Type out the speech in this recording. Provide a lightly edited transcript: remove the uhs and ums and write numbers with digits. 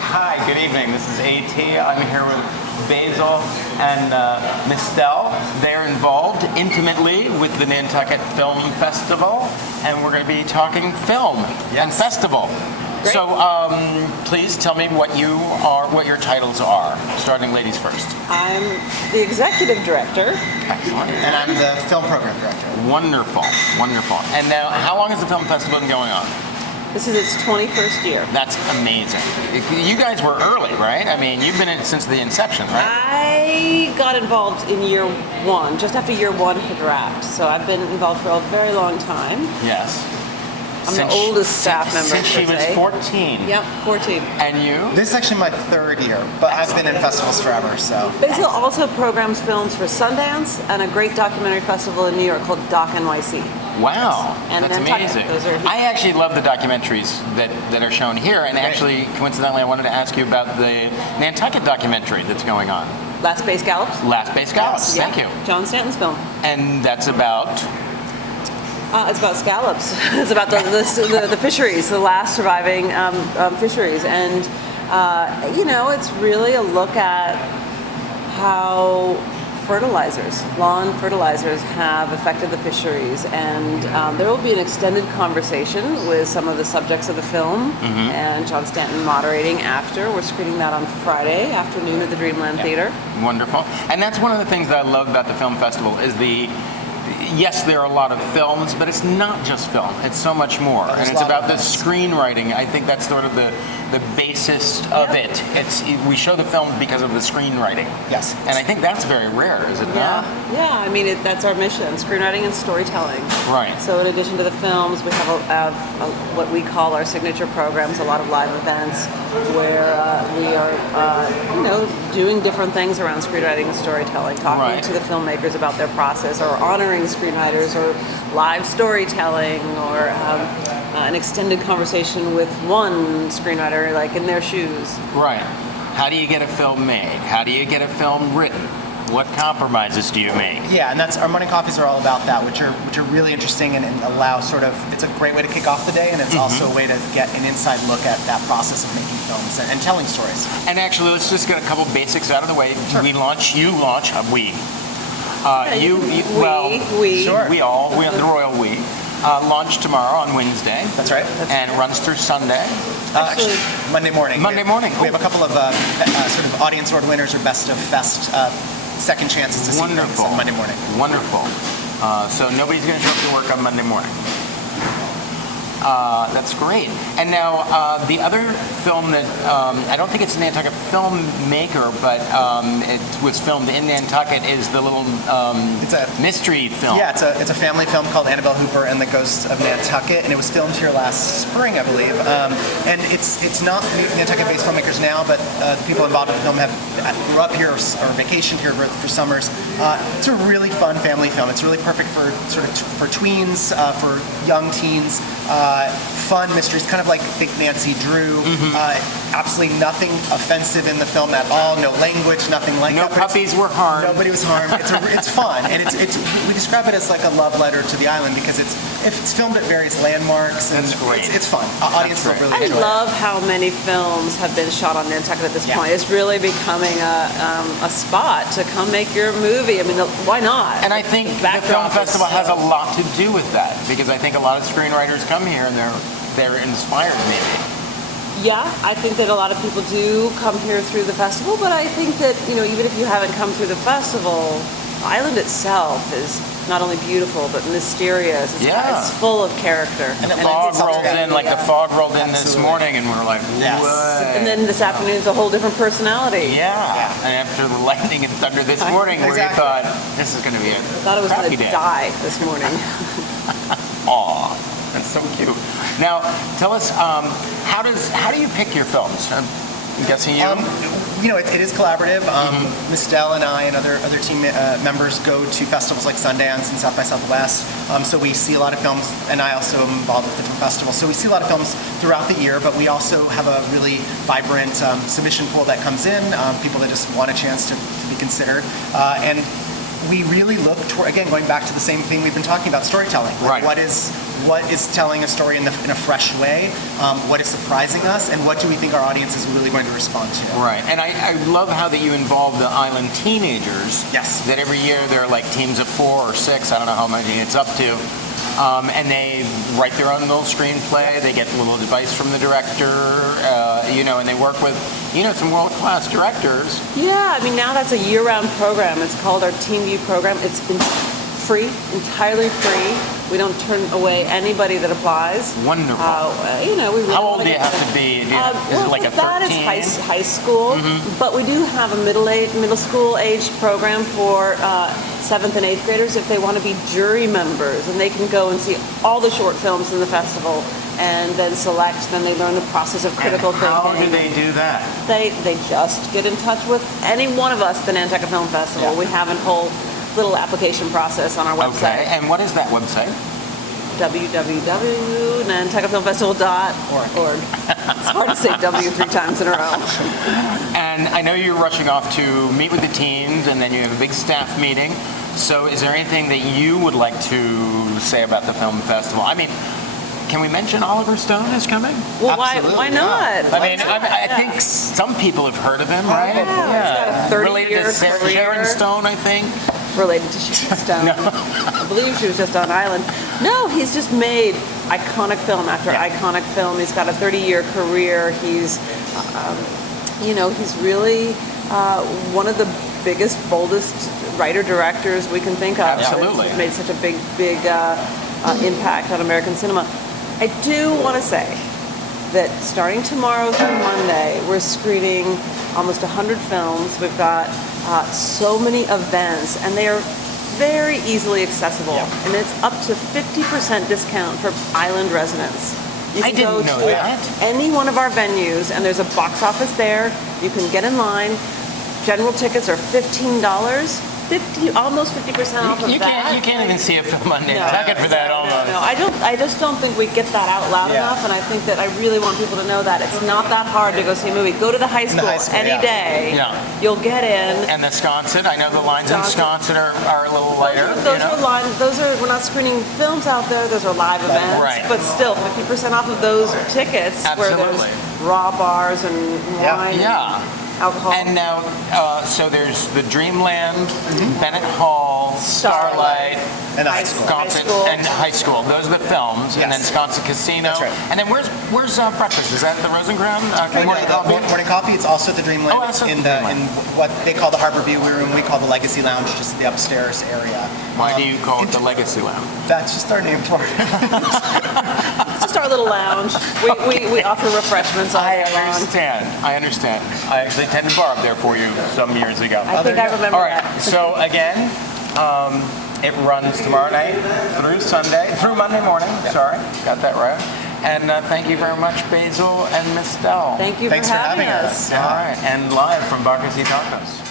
Hi, good evening. This is AT. I'm here with Basil and Mistel. They're involved intimately with the Nantucket Film Festival, and we're going to be talking film and festival. Great. So please tell me what your titles are. Starting ladies first. I'm the executive director. Excellent. And I'm the film program director. Wonderful, wonderful. And now, how long has the film festival been going on? This is its 21st year. That's amazing. You guys were early, right? I mean, you've been in it since the inception, right? I got involved in year one, just after year one had wrapped. So I've been involved for a very long time. Yes. I'm the oldest staff member. Since she was 14. Yep, 14. And you? This is actually my third year, but I've been in festivals forever, so. Basil also programs films for Sundance and a great documentary festival in New York called Doc NYC. Wow, And that's Nantucket. amazing. Those are- I actually love the documentaries that are shown here, and actually, coincidentally, I wanted to ask you about the Nantucket documentary that's going on. Last Base Gallops. Last Base Gallops, Yeah. thank you. John Stanton's film. And that's about? It's about scallops. It's about the fisheries, the last surviving fisheries. And, it's really a look at how lawn fertilizers have affected the fisheries. And there will be an extended conversation with some of the subjects of the film, and John Stanton moderating after. We're screening that on Friday afternoon at the Dreamland Theater. Wonderful. And that's one of the things that I love about the film festival is yes, there are a lot of films, but it's not just film. It's so much more. And it's about the screenwriting. I think that's sort of the basis of it. We show the films because of the screenwriting. Yes. And I think that's very rare, is it not? Yeah. I mean, that's our mission: screenwriting and storytelling. Right. So, in addition to the films, we have what we call our signature programs. A lot of live events where we are, doing different things around screenwriting and storytelling, talking to the filmmakers about their process, or honoring screenwriters, or live storytelling, or an extended conversation with one screenwriter, like in their shoes. Right. How do you get a film made? How do you get a film written? What compromises do you make? Yeah, and that's our morning coffees are all about that, which are really interesting and allow it's a great way to kick off the day, and it's also a way to get an inside look at that process of making films and telling stories. And actually, let's just get a couple basics out of the way. Sure. We launch. Sure. The royal we. Launch tomorrow on Wednesday. That's right. And runs through Sunday. Actually, Monday morning. Monday morning. We have a couple of sort of audience award winners or best of fest second chances to see things on Monday morning. Wonderful. So nobody's going to show up to work on Monday morning. That's great. And now the other film that I don't think it's a Nantucket filmmaker, but it was filmed in Nantucket is the little It's a mystery film. Yeah, it's a family film called Annabelle Hooper and the Ghosts of Nantucket, and it was filmed here last spring, I believe. And it's not Nantucket-based filmmakers now, but the people involved in the film grew up here or vacationed here for summers. It's a really fun family film. It's really perfect for for tweens, for young teens. Fun mysteries, kind of like Think Nancy Drew. Absolutely nothing offensive in the film at all. No language, nothing like that. No puppies were harmed. Nobody was harmed. It's fun, and we describe it as like a love letter to the island because it's filmed at various landmarks. And That's great. It's fun. Audience will really enjoy it. I love how many films have been shot on Nantucket at this point. It's really becoming a spot to come make your movie. I mean, why not? And I think the film festival has a lot to do with that because I think a lot of screenwriters come here and they're inspired maybe. Yeah, I think that a lot of people do come here through the festival, but I think that, even if you haven't come through the festival, the island itself is not only beautiful, but mysterious. It's full of character. And the fog rolled in, the fog rolled in this morning, and we're like, what? And then this afternoon is a whole different personality. Yeah. And after the lightning and thunder this morning, where you thought, this is going to be a I thought it was going to die this morning. Aw, that's so cute. Now, tell us, how do you pick your films? I'm guessing you? It is collaborative. Mistel and I and other team members go to festivals like Sundance and South by Southwest. So we see a lot of films, and I also am involved with the film festival. So we see a lot of films throughout the year, but we also have a really vibrant submission pool that comes in, people that just want a chance to be considered. And we really look toward, again, going back to the same thing we've been talking about, storytelling. Right. What is what is telling a story in a fresh way, what is surprising us, and what do we think our audience is really going to respond to. Right, and I love how that you involve the island teenagers. Yes. That every year they're like teams of 4 or 6, I don't know how many it's up to, and they write their own little screenplay. They get a little advice from the director, and they work with, some world-class directors. Yeah, I mean, now that's a year-round program. It's called our Teen View program. It's been free, entirely free. We don't turn away anybody that applies. Wonderful. We really How old wanna do you get have them. to be? Is it like a 13? That is high school, but we do have a middle school age program for 7th and 8th graders if they want to be jury members, and they can go and see all the short films in the festival and then select. Then they learn the process of critical thinking. How do they do that? They just get in touch with any one of us at the Nantucket Film Festival. Yeah. We have a whole little application process on our website. Okay, and what is that website? www.nantucketfilmfestival.org. It's hard to say W 3 times in a row. And I know you're rushing off to meet with the teams, and then you have a big staff meeting. So is there anything that you would like to say about the film festival? I mean, can we mention Oliver Stone is coming? Well, Absolutely, why not? I think some people have heard of him, right? Yeah, he's got a 30-year Related to career. Sharon Stone, I think. Related to Sharon Stone. I believe she was just on Island. No, he's just made iconic film after iconic film. He's got a 30-year career. He's, he's really one of the biggest, boldest writer-directors we can think of. Absolutely. He's made such a big impact on American cinema. I do want to say that starting tomorrow through Monday, we're screening almost 100 films. We've got so many events, and they are very easily accessible. Yeah. And it's up to 50% discount for island residents. You I can didn't go know to that. any one of our venues, and there's a box office there. You can get in line. General tickets are $15. Almost 50% off of You that. can't even see a film on No. Nantucket for that almost. No, I just don't think we get that out loud Yeah. enough, and I think that I really want people to know that it's not that hard to go see a movie. Go to the high school, high school, any yeah. day. Yeah. You'll get in. And the Sconset, I know the lines in Sconset. Sconset are a little lighter. Those are lines. We're not screening films out there. Those are live events. Right. But still, 50% off of those tickets, where Absolutely. there's raw bars and wine, Yeah. and alcohol. And now, so there's the Dreamland, Bennett Hall, Starlight, And the high school. Sconset, High school. and High School. Those are the films, and then Yes. Sconset Casino. That's right. And then where's breakfast? Is that the Rosencrown? Morning coffee. It's also at the Dreamland Oh, that's at in the the Dreamland. in what they call the Harbor View room. We call the Legacy Lounge, just the upstairs area. Why do you call it the Legacy Lounge? That's just our name for it. It's just our little lounge. We offer refreshments all day long. I understand. I actually attended bar up there for you some years ago. I think I remember All right, that. so again, it runs tomorrow night through Monday morning. Sorry, got that right. And thank you very much, Basil and Miss Dell. Thank you Thanks for for having having us. us. All right, and live from Bacchus y Tacos.